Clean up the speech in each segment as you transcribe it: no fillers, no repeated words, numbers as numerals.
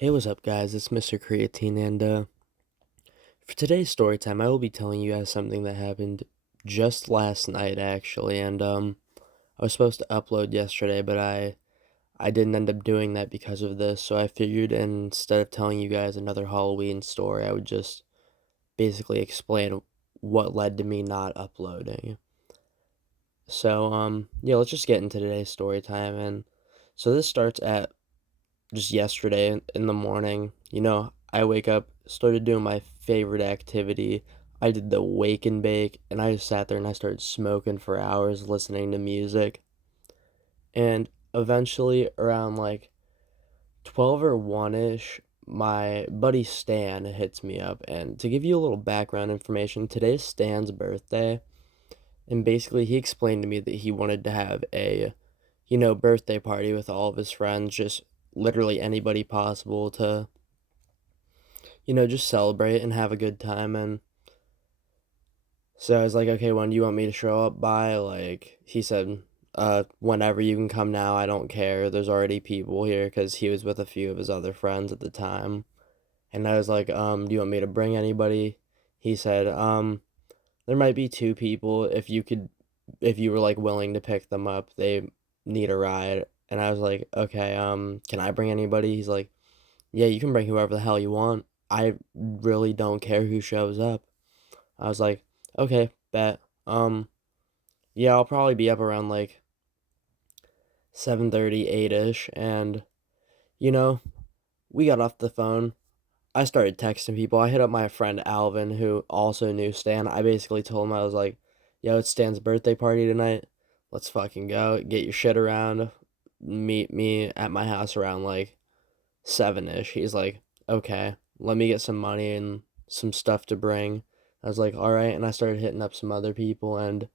Hey, what's up, guys? It's Mr. Creatine, and for today's story time, I will be telling you guys something that happened just last night, actually. And I was supposed to upload yesterday, but I didn't end up doing that because of this. So I figured instead of telling you guys another Halloween story, I would just basically explain what led to me not uploading. So yeah, let's just get into today's story time. And so this starts at just yesterday in the morning. I wake up, started doing my favorite activity. I did the wake and bake, and I just sat there and I started smoking for hours, listening to music. And eventually, around like 12 or 1 ish, my buddy Stan hits me up. And to give you a little background information, today's Stan's birthday. And basically, he explained to me that he wanted to have a birthday party with all of his friends, just literally anybody possible to, just celebrate and have a good time. And so I was like, okay, when do you want me to show up by? Like, he said, whenever you can come now, I don't care. There's already people here because he was with a few of his other friends at the time. And I was like, do you want me to bring anybody? He said, there might be two people if you were like willing to pick them up, they need a ride. And I was like, okay, can I bring anybody? He's like, yeah, you can bring whoever the hell you want. I really don't care who shows up. I was like, okay, bet. Yeah, I'll probably be up around like 7:30, 8ish, and you know, we got off the phone. I started texting people. I hit up my friend Alvin, who also knew Stan. I basically told him, I was like, yo, it's Stan's birthday party tonight. Let's fucking go. Get your shit around. Meet me at my house around like 7ish. He's like, okay, let me get some money and some stuff to bring. I was like, all right. And I started hitting up some other people. And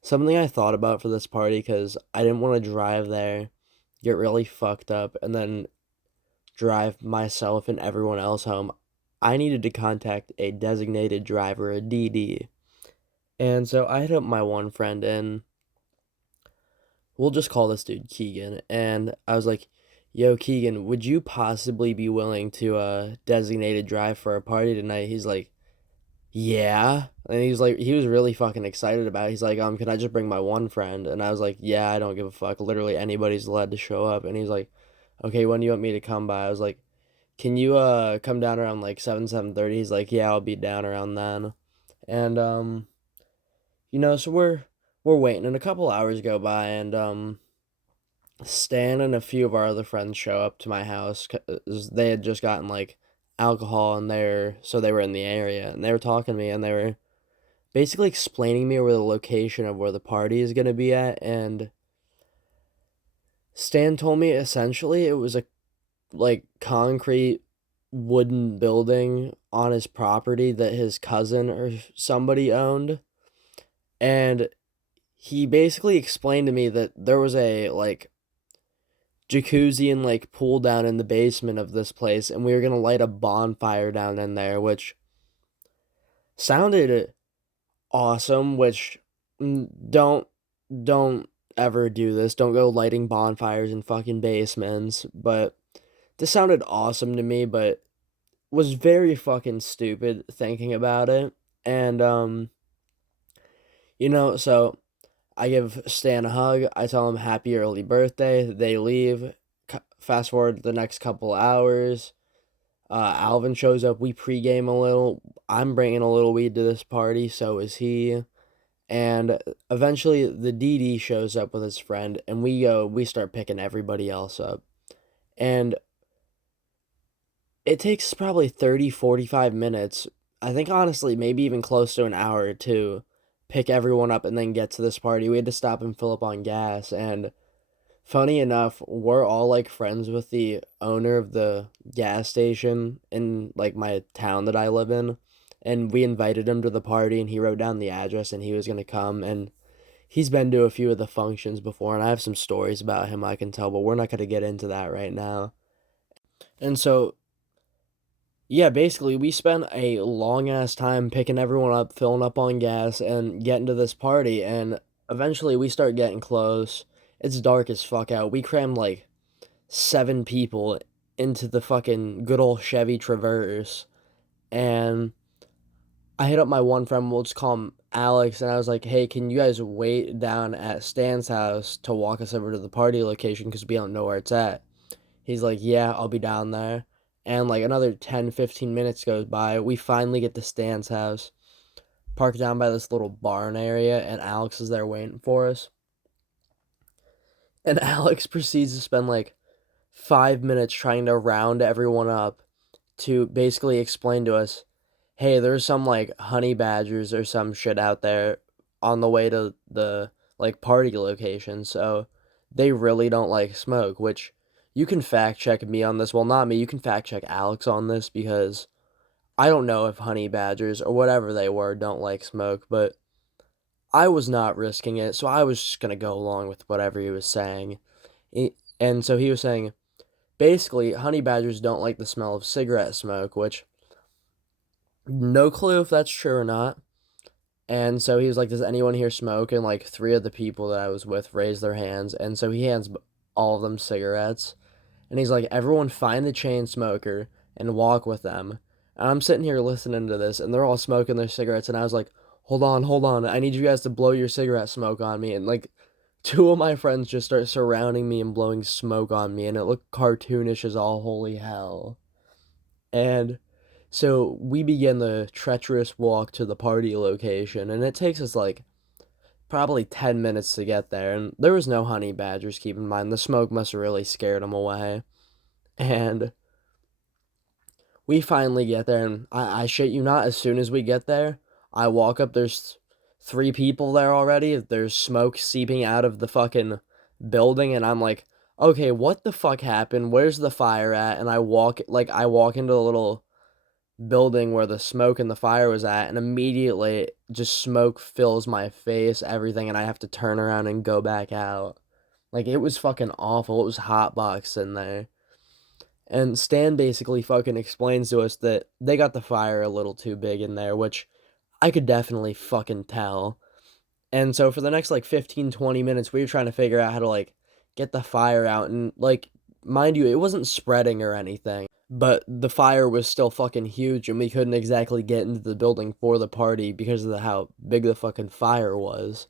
something I thought about for this party, because I didn't want to drive there, get really fucked up, and then drive myself and everyone else home. I needed to contact a designated driver, a DD. And so I hit up my one friend, and we'll just call this dude Keegan. And I was like, yo, Keegan, would you possibly be willing to designated drive for a party tonight? He's like, yeah. And he was really fucking excited about it. He's like, can I just bring my one friend? And I was like, yeah, I don't give a fuck. Literally anybody's allowed to show up. And he's like, okay, when do you want me to come by? I was like, can you come down around like 7:30? He's like, yeah, I'll be down around then. And so we're waiting, and a couple hours go by, and Stan and a few of our other friends show up to my house 'cause they had just gotten like alcohol, and they were in the area, and they were talking to me, and they were basically explaining me where the location of where the party is going to be at. And Stan told me essentially it was a like concrete wooden building on his property that his cousin or somebody owned. And he basically explained to me that there was a like jacuzzi and like pool down in the basement of this place, and we were going to light a bonfire down in there, which sounded awesome. Which don't ever do this. Don't go lighting bonfires in fucking basements. But this sounded awesome to me, but was very fucking stupid thinking about it. And so I give Stan a hug. I tell him happy early birthday. They leave. Fast forward the next couple hours. Alvin shows up. We pregame a little. I'm bringing a little weed to this party. So is he. And eventually the DD shows up with his friend, and we start picking everybody else up. And it takes probably 30, 45 minutes. I think honestly, maybe even close to an hour to pick everyone up and then get to this party. We had to stop and fill up on gas. And funny enough, we're all like friends with the owner of the gas station in like my town that I live in. And we invited him to the party, and he wrote down the address, and he was going to come. And he's been to a few of the functions before, and I have some stories about him I can tell, but we're not going to get into that right now. And so, yeah, basically, we spent a long ass time picking everyone up, filling up on gas, and getting to this party. And eventually, we start getting close. It's dark as fuck out. We crammed like 7 people into the fucking good old Chevy Traverse, and I hit up my one friend, we'll just call him Alex, and I was like, hey, can you guys wait down at Stan's house to walk us over to the party location because we don't know where it's at? He's like, yeah, I'll be down there. And like another 10, 15 minutes goes by. We finally get to Stan's house, park down by this little barn area, and Alex is there waiting for us. And Alex proceeds to spend like 5 minutes trying to round everyone up to basically explain to us, hey, there's some like honey badgers or some shit out there on the way to the like party location. So they really don't like smoke, which you can fact check me on this. Well, not me. You can fact check Alex on this because I don't know if honey badgers or whatever they were don't like smoke, but I was not risking it. So I was just going to go along with whatever he was saying. And so he was saying, basically, honey badgers don't like the smell of cigarette smoke, which no clue if that's true or not. And so he was like, does anyone here smoke? And like three of the people that I was with raised their hands. And so he hands all of them cigarettes. And he's like, everyone find the chain smoker and walk with them. And I'm sitting here listening to this, and they're all smoking their cigarettes. And I was like, hold on, hold on. I need you guys to blow your cigarette smoke on me. And like, two of my friends just start surrounding me and blowing smoke on me. And it looked cartoonish as all holy hell. And so we begin the treacherous walk to the party location, and it takes us like probably 10 minutes to get there. And there was no honey badgers, keep in mind. The smoke must have really scared them away. And we finally get there, and I shit you not, as soon as we get there, I walk up, there's three people there already. There's smoke seeping out of the fucking building, and I'm like, okay, what the fuck happened? Where's the fire at? And I walk into the little building where the smoke and the fire was at, and immediately just smoke fills my face, everything, and I have to turn around and go back out. Like, it was fucking awful. It was hot box in there. And Stan basically fucking explains to us that they got the fire a little too big in there, which I could definitely fucking tell. And so for the next like 15, 20 minutes, we were trying to figure out how to like get the fire out. And like, mind you, it wasn't spreading or anything, but the fire was still fucking huge, and we couldn't exactly get into the building for the party because of how big the fucking fire was.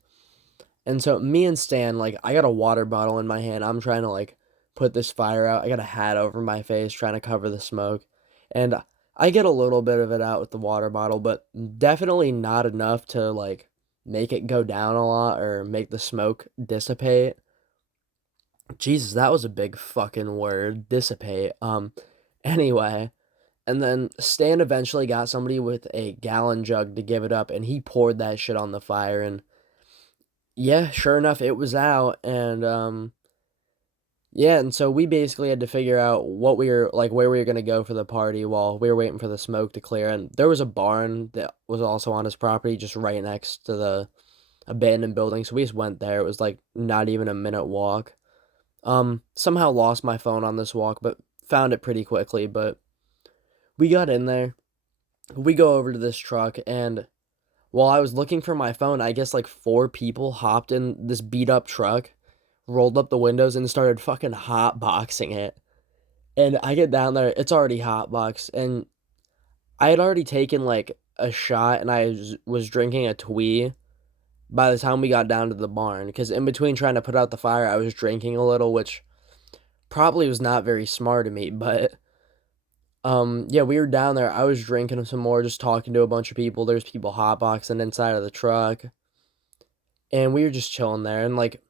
And so me and Stan, like, I got a water bottle in my hand. I'm trying to like put this fire out. I got a hat over my face trying to cover the smoke. And I get a little bit of it out with the water bottle, but definitely not enough to like make it go down a lot or make the smoke dissipate. Jesus, that was a big fucking word, dissipate. Anyway, and then Stan eventually got somebody with a gallon jug to give it up, and he poured that shit on the fire, and yeah, sure enough, it was out, and yeah, and so we basically had to figure out what we were like, where we were gonna go for the party while we were waiting for the smoke to clear. And there was a barn that was also on his property, just right next to the abandoned building. So we just went there. It was like not even a minute walk. Somehow lost my phone on this walk, but found it pretty quickly. But we got in there. We go over to this truck, and while I was looking for my phone, I guess like four people hopped in this beat up truck, rolled up the windows, and started fucking hot boxing it. And I get down there, it's already hot box, and I had already taken like a shot, and was drinking a twee by the time we got down to the barn. Because in between trying to put out the fire, I was drinking a little, which probably was not very smart of me, but yeah, we were down there. I was drinking some more, just talking to a bunch of people. There's people hotboxing inside of the truck, and we were just chilling there. And like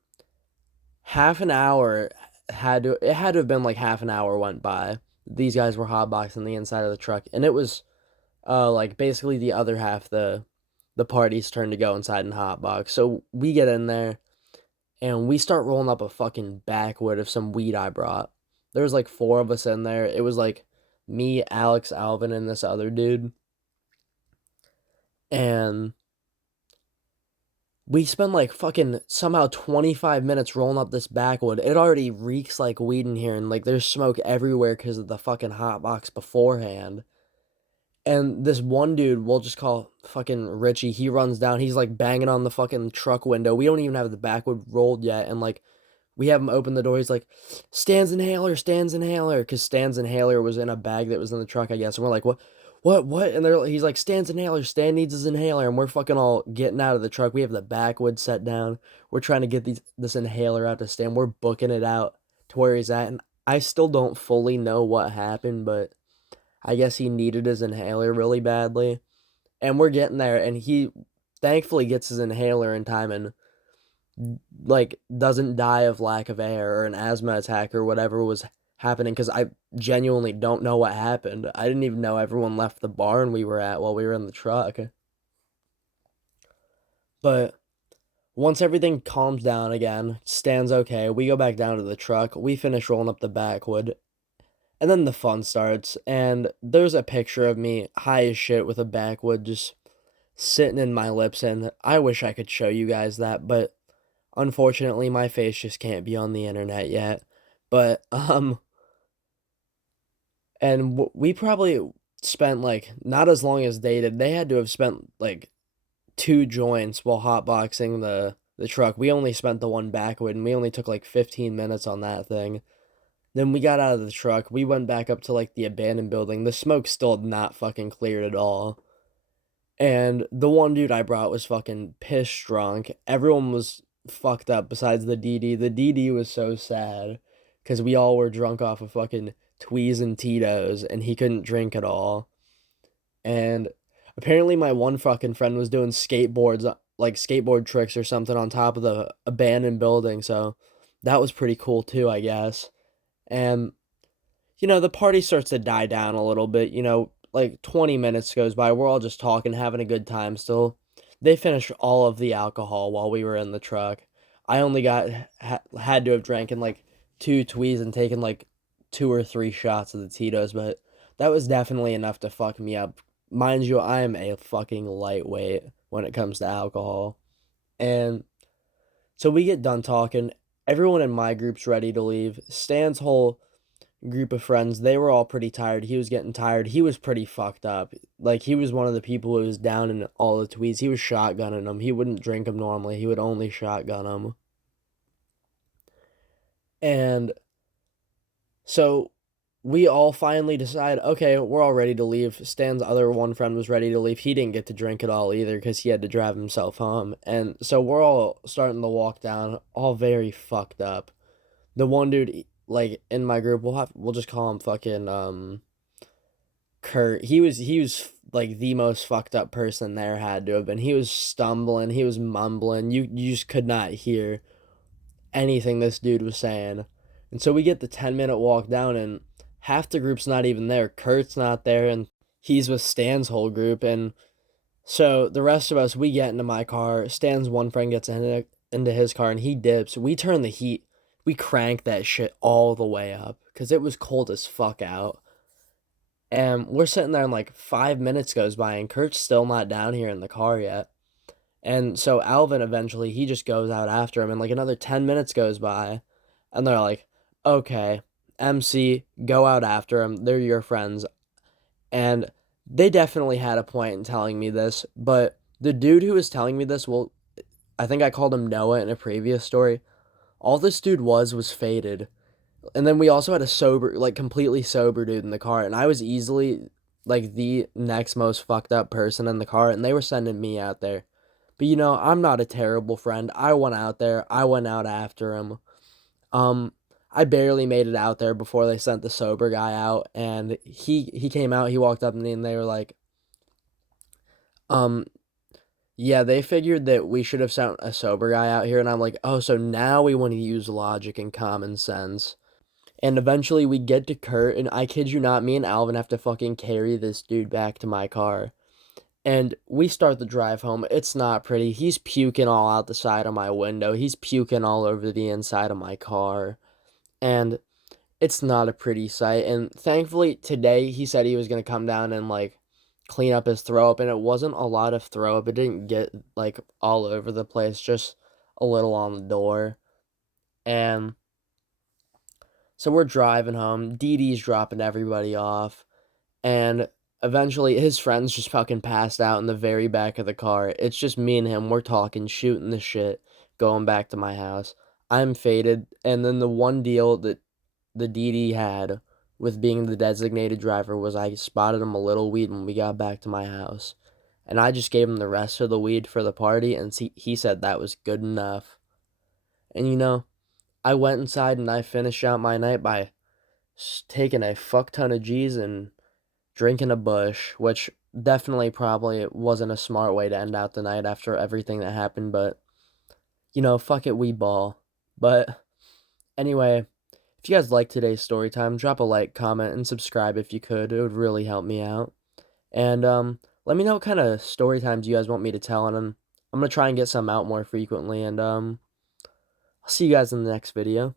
half an hour had to have been like half an hour went by. These guys were hotboxing the inside of the truck, and it was like basically the other half the party's turn to go inside and hotbox. So we get in there, and we start rolling up a fucking backwood of some weed I brought. There was like four of us in there. It was like me, Alex, Alvin, and this other dude. And we spend like fucking somehow 25 minutes rolling up this backwood. It already reeks like weed in here, and like there's smoke everywhere because of the fucking hot box beforehand. And this one dude, we'll just call fucking Richie, he runs down, he's like banging on the fucking truck window. We don't even have the backwood rolled yet, and like we have him open the door. He's like, Stan's inhaler, because Stan's inhaler was in a bag that was in the truck, I guess. And we're like, what? And he's like, Stan's inhaler. Stan needs his inhaler, and we're fucking all getting out of the truck. We have the backwood set down. We're trying to get this inhaler out to Stan. We're booking it out to where he's at, and I still don't fully know what happened, but I guess he needed his inhaler really badly. And we're getting there, and he thankfully gets his inhaler in time and like doesn't die of lack of air or an asthma attack or whatever was happening, because I genuinely don't know what happened. I didn't even know everyone left the barn we were at while we were in the truck. But once everything calms down again, Stan's okay, we go back down to the truck, we finish rolling up the backwood, and then the fun starts. And there's a picture of me high as shit with a backwood just sitting in my lips, and I wish I could show you guys that, but unfortunately my face just can't be on the internet yet. But and we probably spent like not as long as they did. They had to have spent like 2 joints while hotboxing the truck. We only spent the one backwood, and we only took like 15 minutes on that thing. Then we got out of the truck, we went back up to like the abandoned building. The smoke still had not fucking cleared at all. And the one dude I brought was fucking piss drunk. Everyone was fucked up besides the DD. The DD was so sad because we all were drunk off of fucking Tweez and Tito's, and he couldn't drink at all. And apparently my one fucking friend was doing skateboards, like skateboard tricks or something on top of the abandoned building, so that was pretty cool too, I guess. And the party starts to die down a little bit, like 20 minutes goes by. We're all just talking, having a good time still. They finished all of the alcohol while we were in the truck. I only had to have drank in like 2 tweez and taken like 2 or 3 shots of the Tito's, but that was definitely enough to fuck me up. Mind you, I am a fucking lightweight when it comes to alcohol. And so we get done talking. Everyone in my group's ready to leave. Stan's whole group of friends, they were all pretty tired. He was getting tired. He was pretty fucked up. Like, he was one of the people who was down in all the tweeds. He was shotgunning them. He wouldn't drink them normally. He would only shotgun them. And so we all finally decide, okay, we're all ready to leave. Stan's other one friend was ready to leave. He didn't get to drink at all either because he had to drive himself home. And so we're all starting to walk down, all very fucked up. The one dude, like, in my group, we'll just call him fucking Kurt. He was like the most fucked up person there had to have been. He was stumbling, he was mumbling. You just could not hear anything this dude was saying. And so we get the 10-minute walk down, and half the group's not even there. Kurt's not there, and he's with Stan's whole group. And so the rest of us, we get into my car. Stan's one friend gets into his car, and he dips. We turn the heat. We crank that shit all the way up because it was cold as fuck out. And we're sitting there, and like 5 minutes goes by, and Kurt's still not down here in the car yet. And so Alvin eventually, he just goes out after him, and like another 10 minutes goes by, and they're like, okay, MC, go out after him. They're your friends. And they definitely had a point in telling me this, but the dude who was telling me this, well, I think I called him Noah in a previous story. All this dude was faded. And then we also had a sober, like completely sober dude in the car, and I was easily like the next most fucked up person in the car, and they were sending me out there. But I'm not a terrible friend. I went out there. I went out after him. Um, I barely made it out there before they sent the sober guy out, and he came out. He walked up to me, and they were like, um, yeah, they figured that we should have sent a sober guy out here, and I'm like, oh, so now we want to use logic and common sense. And eventually we get to Kurt, and I kid you not, me and Alvin have to fucking carry this dude back to my car. And we start the drive home. It's not pretty. He's puking all out the side of my window. He's puking all over the inside of my car. And it's not a pretty sight. And thankfully today he said he was going to come down and like clean up his throw up, and it wasn't a lot of throw up. It didn't get like all over the place, just a little on the door. And so we're driving home. Dee Dee's dropping everybody off. And eventually his friends just fucking passed out in the very back of the car. It's just me and him. We're talking, shooting the shit, going back to my house. I'm faded, and then the one deal that the DD had with being the designated driver was I spotted him a little weed when we got back to my house. And I just gave him the rest of the weed for the party, and he said that was good enough. And I went inside and I finished out my night by taking a fuck ton of G's and drinking a bush, which definitely probably wasn't a smart way to end out the night after everything that happened, but fuck it, we ball. But anyway, if you guys like today's story time, drop a like, comment, and subscribe if you could. It would really help me out. And let me know what kind of story times you guys want me to tell, and I'm gonna try and get some out more frequently. And I'll see you guys in the next video.